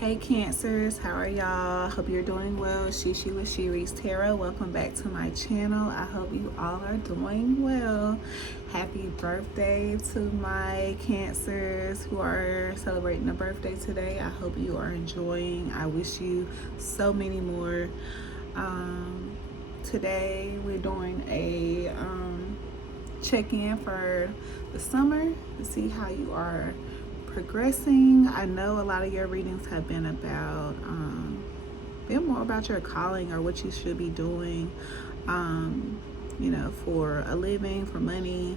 Hey Cancers, how are y'all? Hope you're doing well. Shishi with Shiri's Tarot. Welcome back to my channel. I hope you all are doing well. Happy birthday to my Cancers who are celebrating a birthday today. I hope you are enjoying. I wish you so many more. Today we're doing a check-in for the summer to see how you are progressing. I know a lot of your readings have been about more about your calling or what you should be doing, for a living, for money.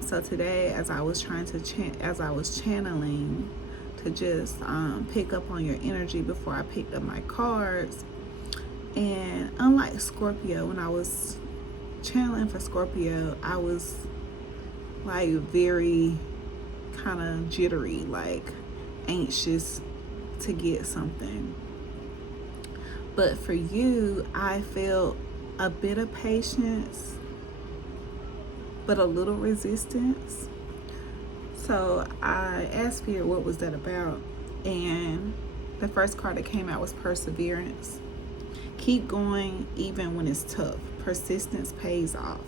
So today, as I was channeling to just pick up on your energy before I picked up my cards, and unlike Scorpio, when I was channeling for Scorpio, I was like very kind of jittery, like anxious to get something. But for you, I felt a bit of patience, but a little resistance. So I asked Spirit, what was that about? And the first card that came out was perseverance. Keep going even when it's tough. Persistence pays off.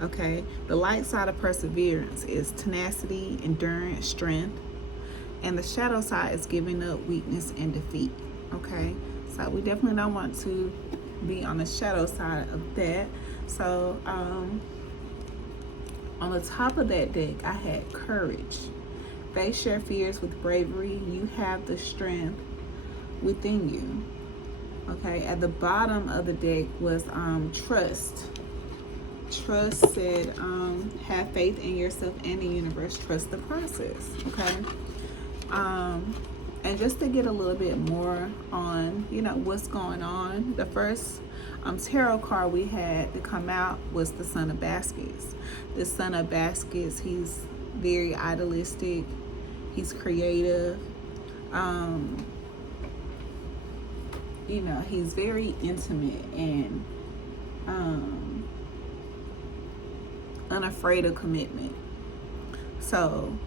Okay, the light side of perseverance is tenacity, endurance, strength, and the shadow side is giving up, weakness, and defeat. Okay, so we definitely don't want to be on the shadow side of that. So on the top of that deck, I had courage. Face your fears with bravery. You have the strength within you. Okay, at the bottom of the deck was trust. Trust said, have faith in yourself and the universe. Trust the process. Okay. And just to get a little bit more on, what's going on. The first tarot card we had to come out was the Son of Baskets. The Son of Baskets, he's very idealistic. He's creative. He's very intimate and unafraid of commitment. So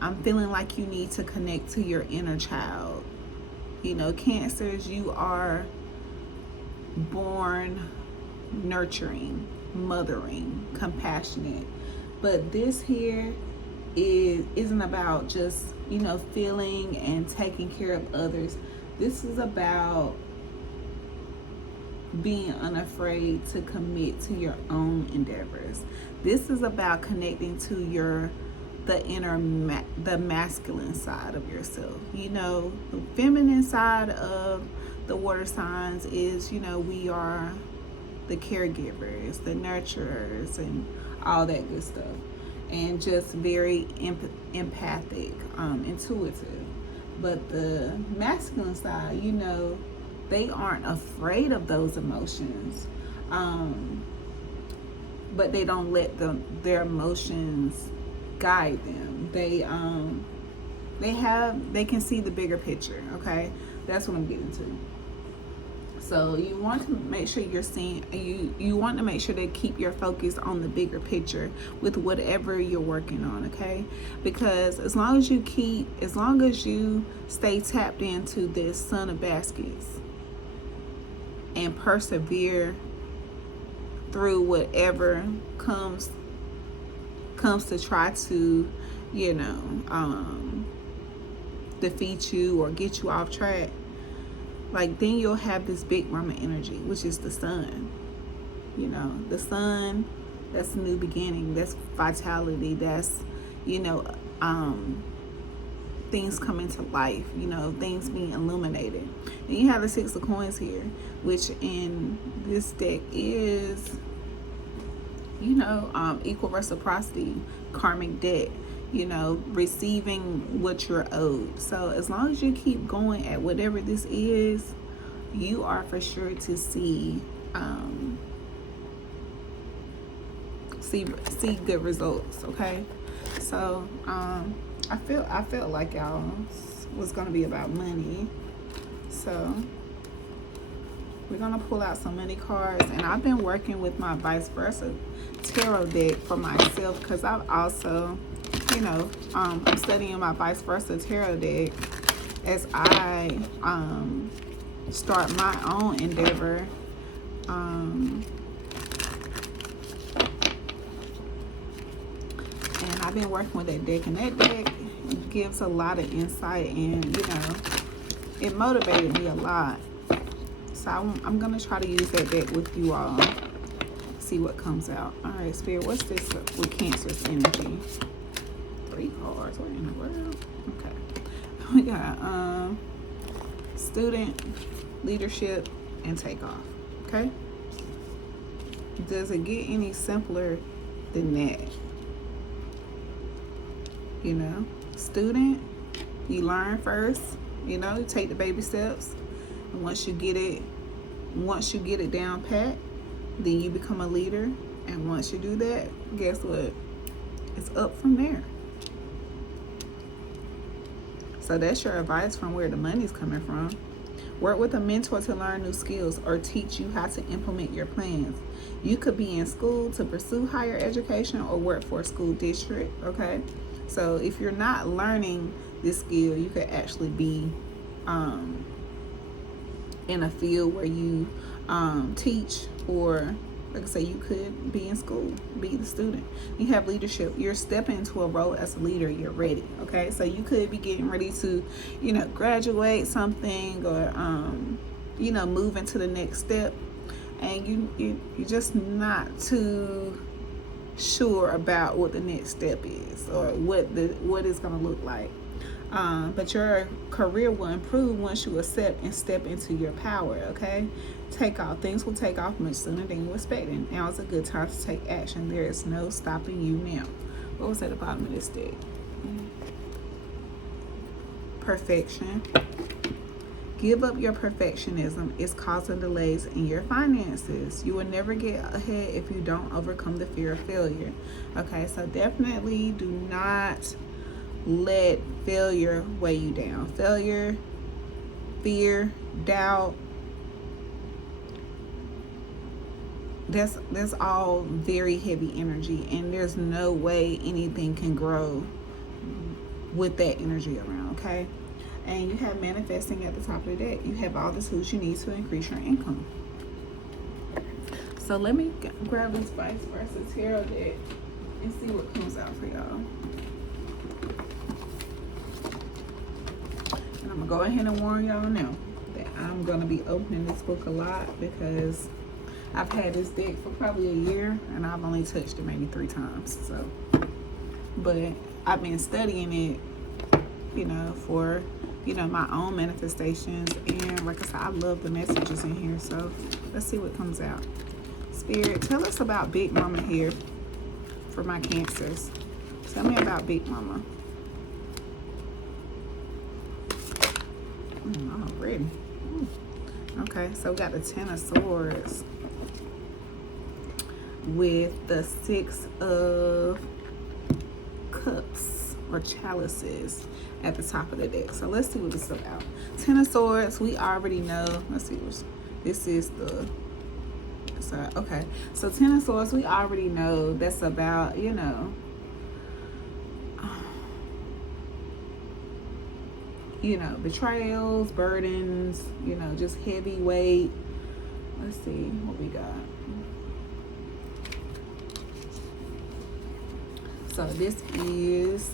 I'm feeling like you need to connect to your inner child. Cancers, you are born nurturing, mothering, compassionate. But this here isn't about just, feeling and taking care of others. This is about being unafraid to commit to your own endeavors. This is about connecting to the inner, the masculine side of yourself. The feminine side of the water signs is, we are the caregivers, the nurturers, and all that good stuff. And just very empathic, intuitive. But the masculine side, they aren't afraid of those emotions, but they don't let their emotions guide them. They can see the bigger picture. Okay, that's what I'm getting to. So you want to make sure you're seeing. You want to make sure to keep your focus on the bigger picture with whatever you're working on. Okay, because as long as you stay tapped into this Son of Baskets and persevere through whatever comes to try to, defeat you or get you off track, then you'll have this big mama energy, which is the sun. The sun, that's a new beginning, that's vitality, that's, things coming to life, things being illuminated. And you have the Six of Coins here, which in this deck is, equal reciprocity, karmic debt, receiving what you're owed. So as long as you keep going at whatever this is, you are for sure to see good results. Okay, so I felt like y'all was gonna be about money, so we're gonna pull out some money cards. And I've been working with my vice versa tarot deck for myself, because I've also, I'm studying my vice versa tarot deck as I start my own endeavor. And I've been working with that deck, and that deck gives a lot of insight, and it motivated me a lot. So I'm gonna try to use that deck with you all. See what comes out. All right, Spirit, what's this with Cancer's energy? 3 cards. What in the world? Okay, we got student, leadership, and takeoff. Okay. Does it get any simpler than that? Student, you learn first. You take the baby steps, and once you get it down pat, then you become a leader. And once you do that, guess what? It's up from there. So that's your advice from where the money's coming from. Work with a mentor to learn new skills or teach you how to implement your plans. You could be in school to pursue higher education or work for a school district, okay? So if you're not learning this skill, you could actually be in a field where you teach, or like I say, you could be in school, be the student. You have leadership. You're stepping into a role as a leader. You're ready, okay? So you could be getting ready to, graduate something, or, move into the next step. And you're just not too sure about what the next step is, or what it's going to look like. But your career will improve once you accept and step into your power, okay? Take off. Things will take off much sooner than you expected. Now is a good time to take action. There is no stopping you now. What was at the bottom of this deck? Perfection. Give up your perfectionism. It's causing delays in your finances. You will never get ahead if you don't overcome the fear of failure. Okay, so definitely do not let failure weigh you down. Failure, fear, doubt, that's all very heavy energy, and there's no way anything can grow with that energy around, okay? And you have manifesting at the top of the deck. You have all the tools you need to increase your income. So let me grab this vice versa tarot deck and see what comes out for y'all. And I'm gonna go ahead and warn y'all now that I'm gonna be opening this book a lot, because I've had this deck for probably a year and I've only touched it maybe 3 times. So, but I've been studying it, for my own manifestations, and like I said, I love the messages in here. So let's see what comes out. Spirit, tell us about Big Mama here for my Cancers. Tell me about Big Mama. I'm ready. Okay, so we got the 10 of Swords with the 6 of Cups, or chalices, at the top of the deck. So let's see what this is about. 10 of Swords, we already know. Let's see, this is the side. Okay, so 10 of Swords, we already know that's about, betrayals, burdens, just heavy weight. Let's see what we got. So this is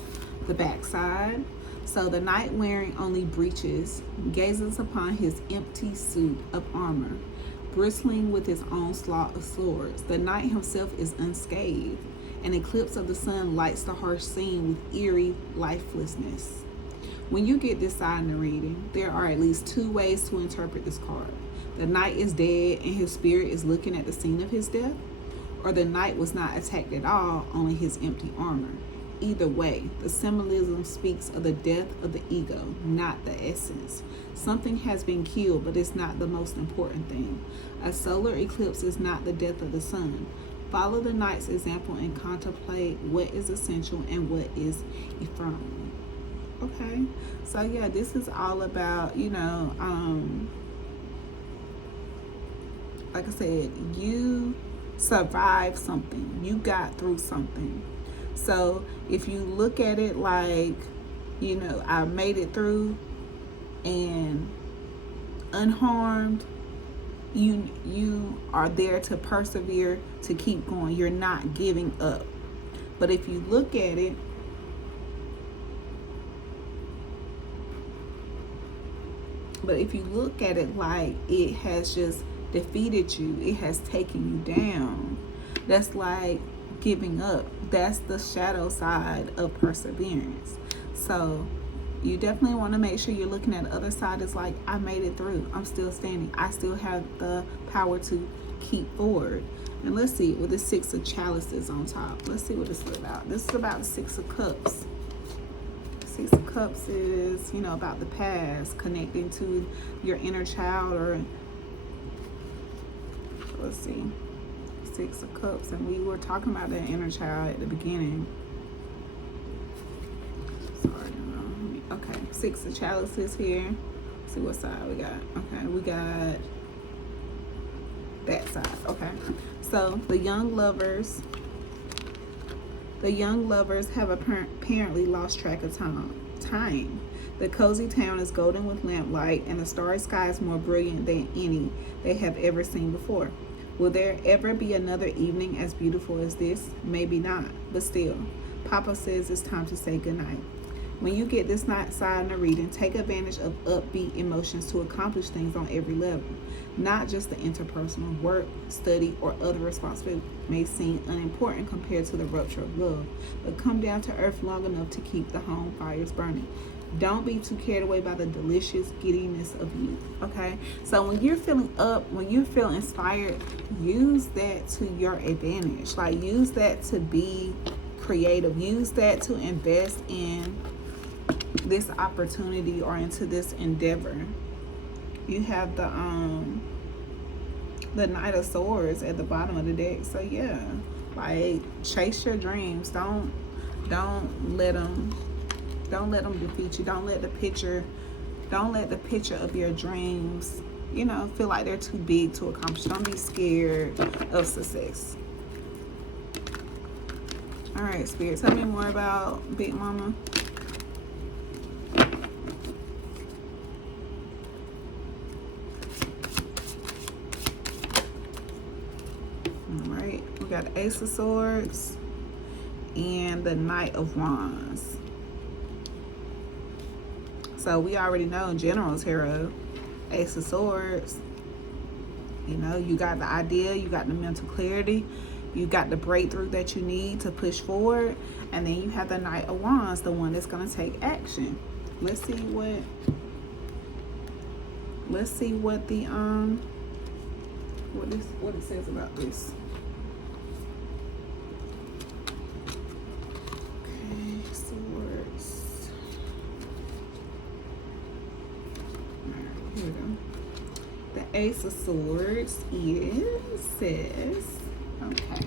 the backside. So the knight, wearing only breeches, gazes upon his empty suit of armor, bristling with his onslaught of swords. The knight himself is unscathed. An eclipse of the sun lights the harsh scene with eerie lifelessness. When you get this side in the reading, there are at least 2 ways to interpret this card. The knight is dead and his spirit is looking at the scene of his death, or the knight was not attacked at all, only his empty armor. Either way, the symbolism speaks of the death of the ego, not the essence. Something has been killed, but it's not the most important thing. A solar eclipse is not the death of the sun. Follow the knight's example and contemplate what is essential and what is ephemeral. Okay, so yeah, this is all about, like I said, you survived something. You got through something. So if you look at it like, I made it through, and unharmed. You are there to persevere, to keep going. You're not giving up. But if you look at it, like it has just defeated you, it has taken you down, that's like giving up. That's the shadow side of perseverance. So you definitely want to make sure you're looking at the other side. It's like, I made it through. I'm still standing. I still have the power to keep forward. And let's see, with the Six of Chalices on top, let's see what this is about. This is about the Six of Cups. Six of Cups is, about the past, connecting to your inner child, or let's see, Six of Cups, and we were talking about that inner child at the beginning. Okay, Six of Chalices here. Let's see what side we got. Okay, we got that side. Okay, so the young lovers have apparently lost track of time. The cozy town is golden with lamplight, and the starry sky is more brilliant than any they have ever seen before. Will there ever be another evening as beautiful as this? Maybe not, but still, Papa says it's time to say goodnight. When you get this side in the reading, take advantage of upbeat emotions to accomplish things on every level, not just the interpersonal. Work, study, or other responsibilities may seem unimportant compared to the rupture of love, but come down to earth long enough to keep the home fires burning. Don't be too carried away by the delicious giddiness of youth, okay? So when you're feeling up, when you feel inspired, use that to your advantage. Like, use that to be creative. Use that to invest in this opportunity or into this endeavor. You have the Knight of Swords at the bottom of the deck. So yeah, like, chase your dreams. Don't let them defeat you. Don't let the picture of your dreams, feel like they're too big to accomplish. Don't be scared of success. All right, Spirit, tell me more about Big Mama. We got the Ace of Swords and the Knight of Wands. So we already know General Tarot, Ace of Swords. You got the idea, you got the mental clarity, you got the breakthrough that you need to push forward, and then you have the Knight of Wands, the one that's going to take action. Let's see what the what it says about this. Ace of Swords says, okay,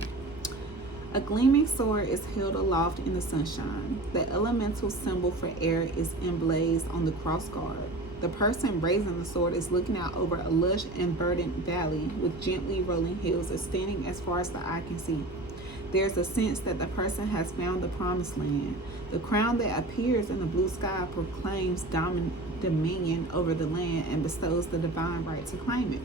a gleaming sword is held aloft in the sunshine. The elemental symbol for air is emblazed on the crossguard. The person raising the sword is looking out over a lush and verdant valley with gently rolling hills extending as far as the eye can see. There's a sense that the person has found the promised land. The crown that appears in the blue sky proclaims dominion over the land and bestows the divine right to claim it.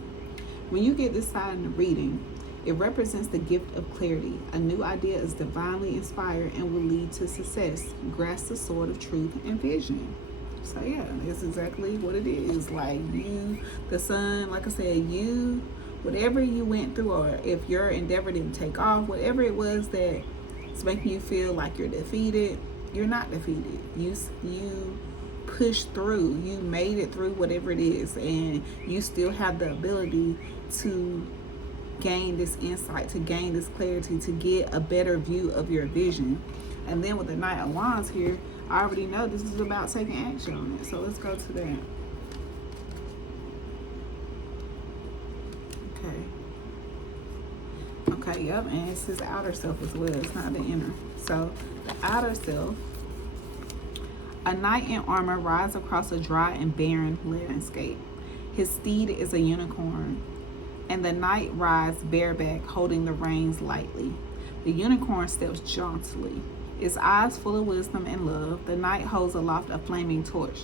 When you get this side in the reading, it represents the gift of clarity. A new idea is divinely inspired and will lead to success. Grasp the sword of truth and vision. So yeah, that's exactly what it is. Like, you, the sun, like I said, you, whatever you went through, or if your endeavor didn't take off, whatever it was that's making you feel like you're defeated, you're not defeated. You pushed through. You made it through whatever it is, and you still have the ability to gain this insight, to gain this clarity, to get a better view of your vision. And then with the Knight of Wands here, I already know this is about taking action on it. So let's go to that. Okay, yep, and it's his outer self as well. It's not the inner. So the outer self, a knight in armor rides across a dry and barren landscape. His steed is a unicorn, and the knight rides bareback, holding the reins lightly. The unicorn steps jauntily, its eyes full of wisdom and love. The knight holds aloft a flaming torch,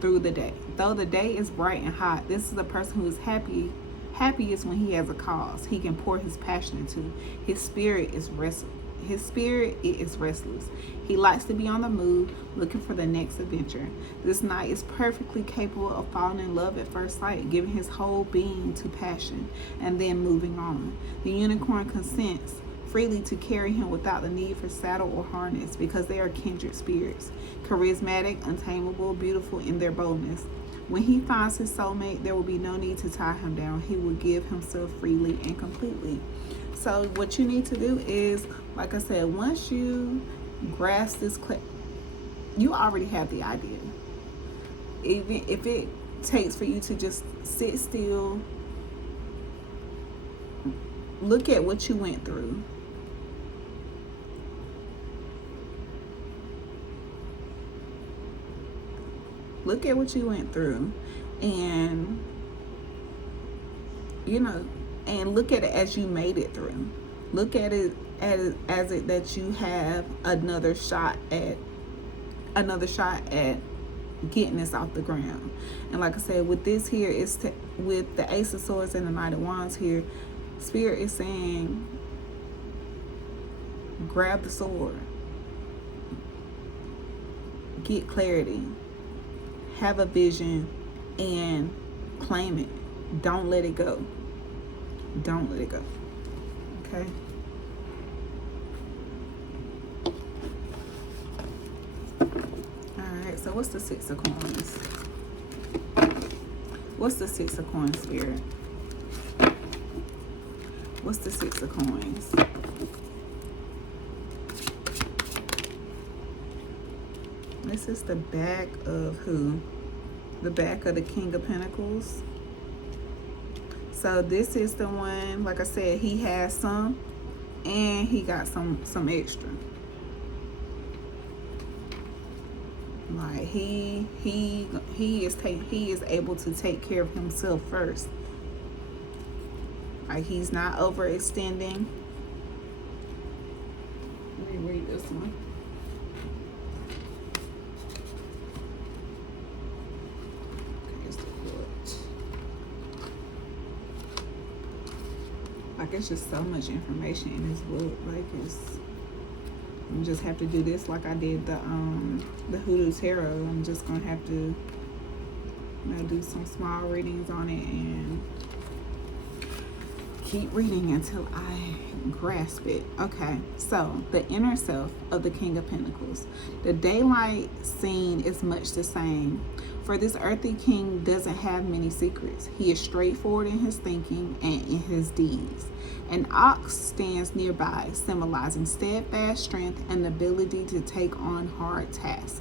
through the day. Though the day is bright and hot, this is a person who is happy. Happiest when he has a cause he can pour his passion into. His spirit is restless. His spirit is restless. He likes to be on the move, looking for the next adventure. This knight is perfectly capable of falling in love at first sight, giving his whole being to passion, and then moving on. The unicorn consents freely to carry him without the need for saddle or harness, because they are kindred spirits, charismatic, untamable, beautiful in their boldness. When he finds his soulmate, there will be no need to tie him down. He will give himself freely and completely. So what you need to do is, like I said, once you grasp this, you already have the idea. Even if it takes for you to just sit still, look at what you went through. Look at what you went through, and and look at it as you made it through. Look at it as it that you have another shot at getting this off the ground. And like I said, with this here, with the Ace of Swords and the Knight of Wands here, Spirit is saying, grab the sword, get clarity, have a vision, and claim it. Don't let it go. Don't let it go. Okay? Alright, so what's the Six of Coins? What's the Six of Coins, Spirit? What's the Six of Coins? This is the back of who? The back of the King of Pentacles. So this is the one, like I said, he has some and he got some extra. Like he is able to take care of himself first. Like he's not overextending. Let me read this one. Like it's just so much information in this book. Like I'm just have to do this like I did the Hoodoo Tarot. I'm just gonna have to do some small readings on it and keep reading until I grasp it. Okay, so the inner self of the King of Pentacles. The daylight scene is much the same. For this earthly king doesn't have many secrets. He is straightforward in his thinking and in his deeds. An ox stands nearby, symbolizing steadfast strength and the ability to take on hard tasks.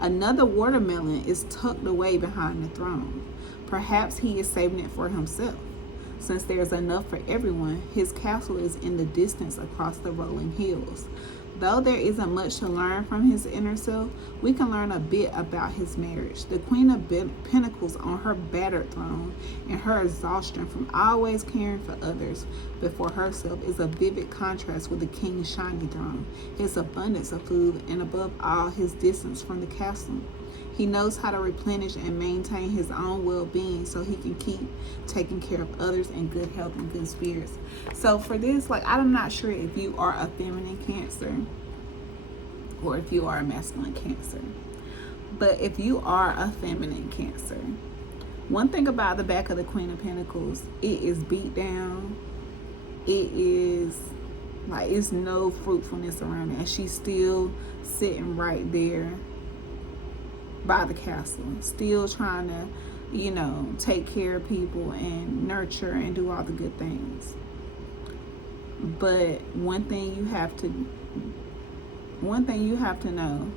Another watermelon is tucked away behind the throne. Perhaps he is saving it for himself. Since there's enough for everyone, his castle is in the distance across the rolling hills. Though there isn't much to learn from his inner self, we can learn a bit about his marriage. The Queen of Pentacles on her battered throne and her exhaustion from always caring for others before herself is a vivid contrast with the King's shiny throne, his abundance of food, and above all, his distance from the castle. He knows how to replenish and maintain his own well-being so he can keep taking care of others in good health and good spirits. So for this, like, I'm not sure if you are a feminine Cancer or if you are a masculine Cancer. But if you are a feminine Cancer, one thing about the back of the Queen of Pentacles, it is beat down. It is like, it's no fruitfulness around it. And she's still sitting right there by the castle, still trying to, take care of people and nurture and do all the good things. But one thing you have to know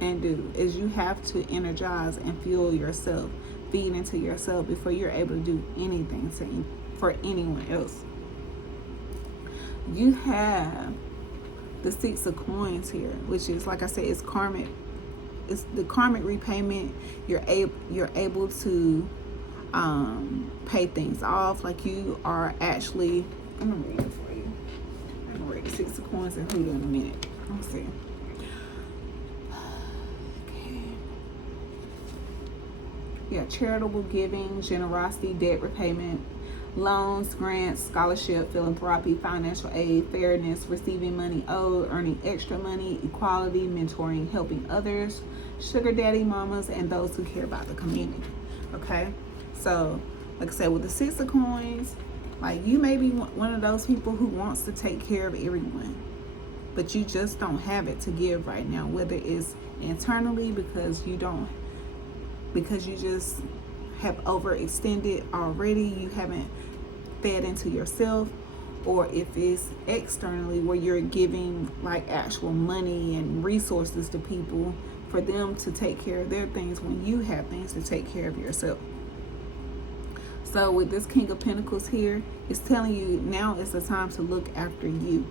and do is you have to energize and fuel yourself, feed into yourself before you're able to do anything for anyone else. You have the Six of Coins here, which is, like I said, it's karmic. It's the karmic repayment. You're able to pay things off. Like you are actually. I'm gonna read it for you. I'm gonna read the Six of Coins and Hoodoo in a minute. Let's see. Okay. Yeah, charitable giving, generosity, debt repayment, loans, grants, scholarship, philanthropy, financial aid, fairness, receiving money owed, earning extra money, equality, mentoring, helping others, sugar daddy mamas, and those who care about the community. Okay, so like I said, with the 6 of coins, like you may be one of those people who wants to take care of everyone, but you just don't have it to give right now, whether it's internally because you just have overextended already, you haven't fed into yourself, or if it's externally where you're giving like actual money and resources to people for them to take care of their things when you have things to take care of yourself. So with this King of Pentacles here, it's telling you now is the time to look after you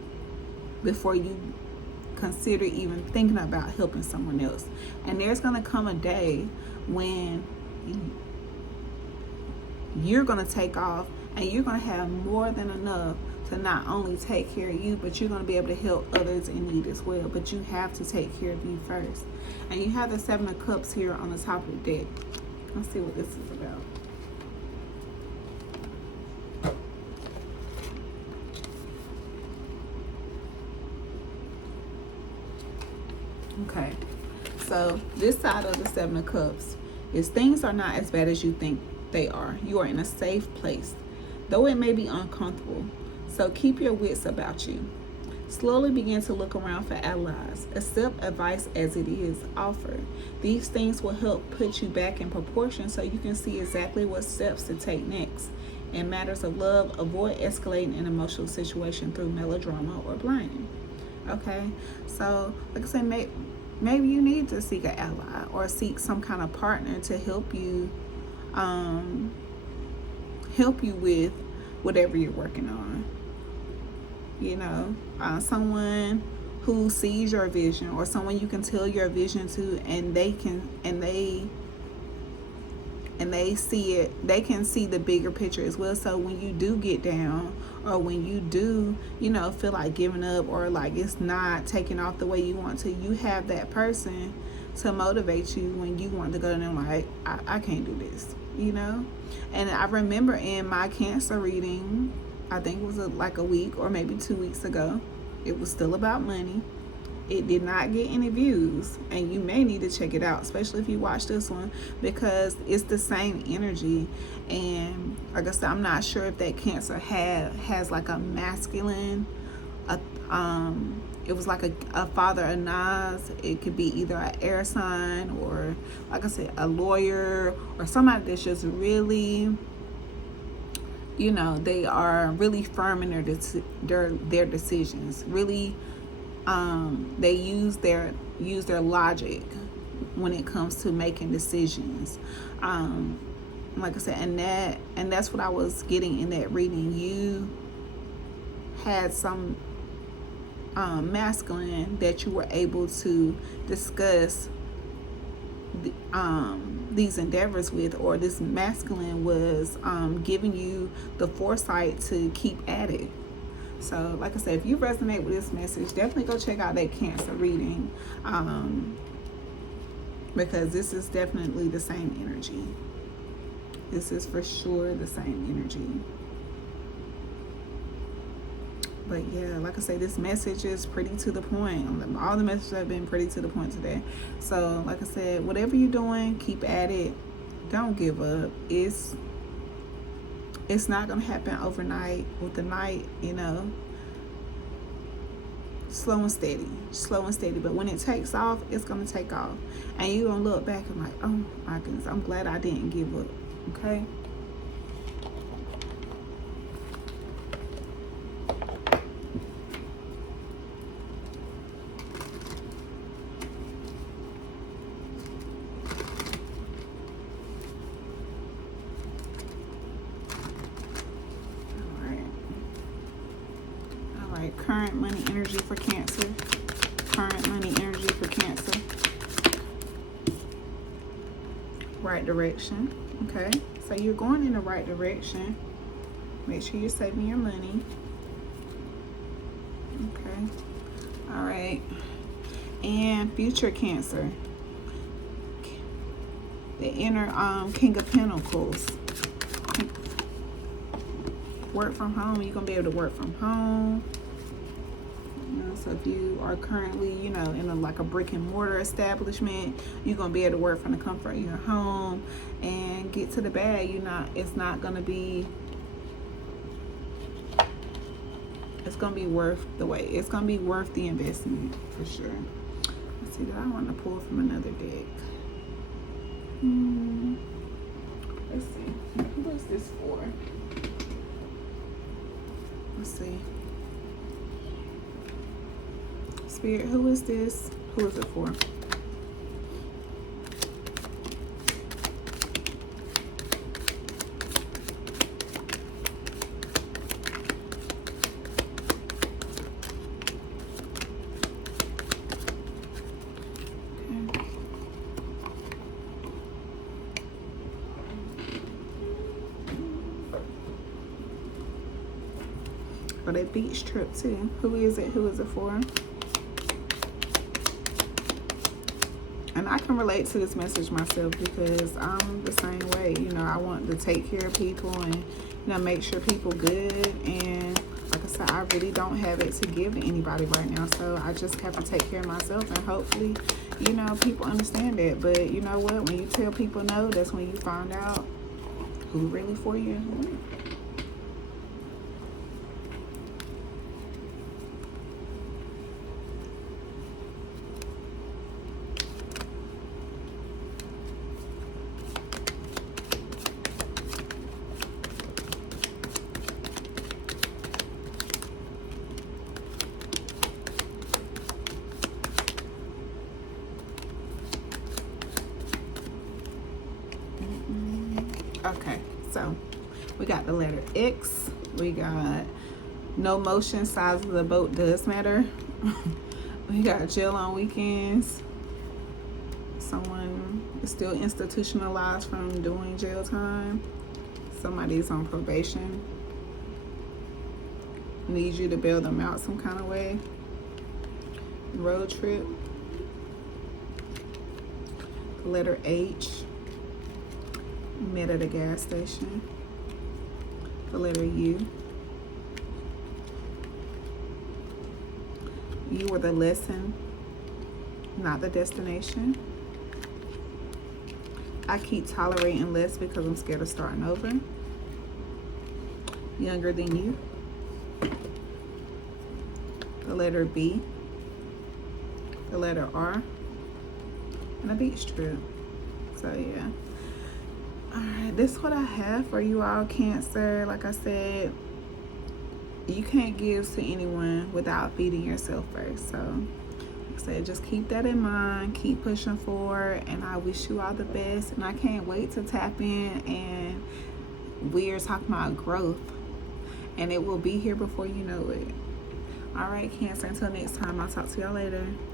before you consider even thinking about helping someone else. And there's going to come a day when you're going to take off and you're going to have more than enough to not only take care of you, but you're going to be able to help others in need as well. But you have to take care of you first. And you have the 7 of Cups here on the top of the deck. Let's see what this is about. Okay, so this side of the 7 of Cups is things are not as bad as you think they are. You are in a safe place, though it may be uncomfortable. So keep your wits about you. Slowly begin to look around for allies. Accept advice as it is offered. These things will help put you back in proportion so you can see exactly what steps to take next. In matters of love, avoid escalating an emotional situation through melodrama or blame. Okay, so like I said, maybe you need to seek an ally or seek some kind of partner to help you with whatever you're working on. You know, someone who sees your vision, or someone you can tell your vision to, and they see it, they can see the bigger picture as well. So when you do get down, or when you do, feel like giving up, or like it's not taking off the way you want to, you have that person to motivate you when you want to go to them like, I can't do this, And I remember in my Cancer reading, I think it was like a week or maybe 2 weeks ago, it was still about money. It did not get any views, and you may need to check it out, especially if you watch this one, because it's the same energy. And like I said, I'm not sure if that Cancer has like a masculine, it was like a father of Nas. It could be either an air sign, or like I said, a lawyer, or somebody that's just really, they are really firm in their decisions. Really, they use their logic when it comes to making decisions. Like I said, and that's what I was getting in that reading. You had some masculine that you were able to discuss these endeavors with, or this masculine was giving you the foresight to keep at it. So like I said, if you resonate with this message, definitely go check out that Cancer reading, because this is definitely the same energy. This is for sure the same energy. But yeah, like I say, this message is pretty to the point. All the messages have been pretty to the point today. So like I said, whatever you're doing, keep at it. Don't give up. It's not going to happen overnight, with the night, slow and steady. But when it takes off, it's going to take off. And you're going to look back and like, oh my goodness, I'm glad I didn't give up. Okay? Current money energy for Cancer. Current money energy for Cancer. Right direction. Okay, so you're going in the right direction. Make sure you're saving your money. Okay. All right. And future Cancer. The inner King of Pentacles. Work from home. You're going to be able to work from home. You know, so if you are currently, you know, in like a brick and mortar establishment, you're going to be able to work from the comfort of your home and get to the bag. It's not going to be, it's going to be worth the wait. It's going to be worth the investment for sure. Let's see, I want to pull from another deck. Let's see. Who is this for? Let's see. Spirit, who is this? Who is it for? For that beach trip too. Who is it? Who is it for? And I can relate to this message myself because I'm the same way. You know, I want to take care of people and, you know, make sure people good. And like I said, I really don't have it to give to anybody right now. So I just have to take care of myself, and hopefully, you know, people understand that. But you know what? When you tell people no, that's when you find out who really for you and who ain't. Okay, so we got the letter X. We got no motion, size of the boat does matter. We got jail on weekends. Someone is still institutionalized from doing jail time. Somebody's on probation. Needs you to bail them out some kind of way. Road trip. The letter H. Met at a gas station. The letter U. You were the lesson, not the destination. I keep tolerating less because I'm scared of starting over. Younger than you. The letter B. The letter R. And a beach trip. So yeah. Alright, this is what I have for you all, Cancer. Like I said, you can't give to anyone without feeding yourself first. So, like I said, just keep that in mind. Keep pushing forward. And I wish you all the best. And I can't wait to tap in. And we are talking about growth. And it will be here before you know it. Alright, Cancer. Until next time, I'll talk to y'all later.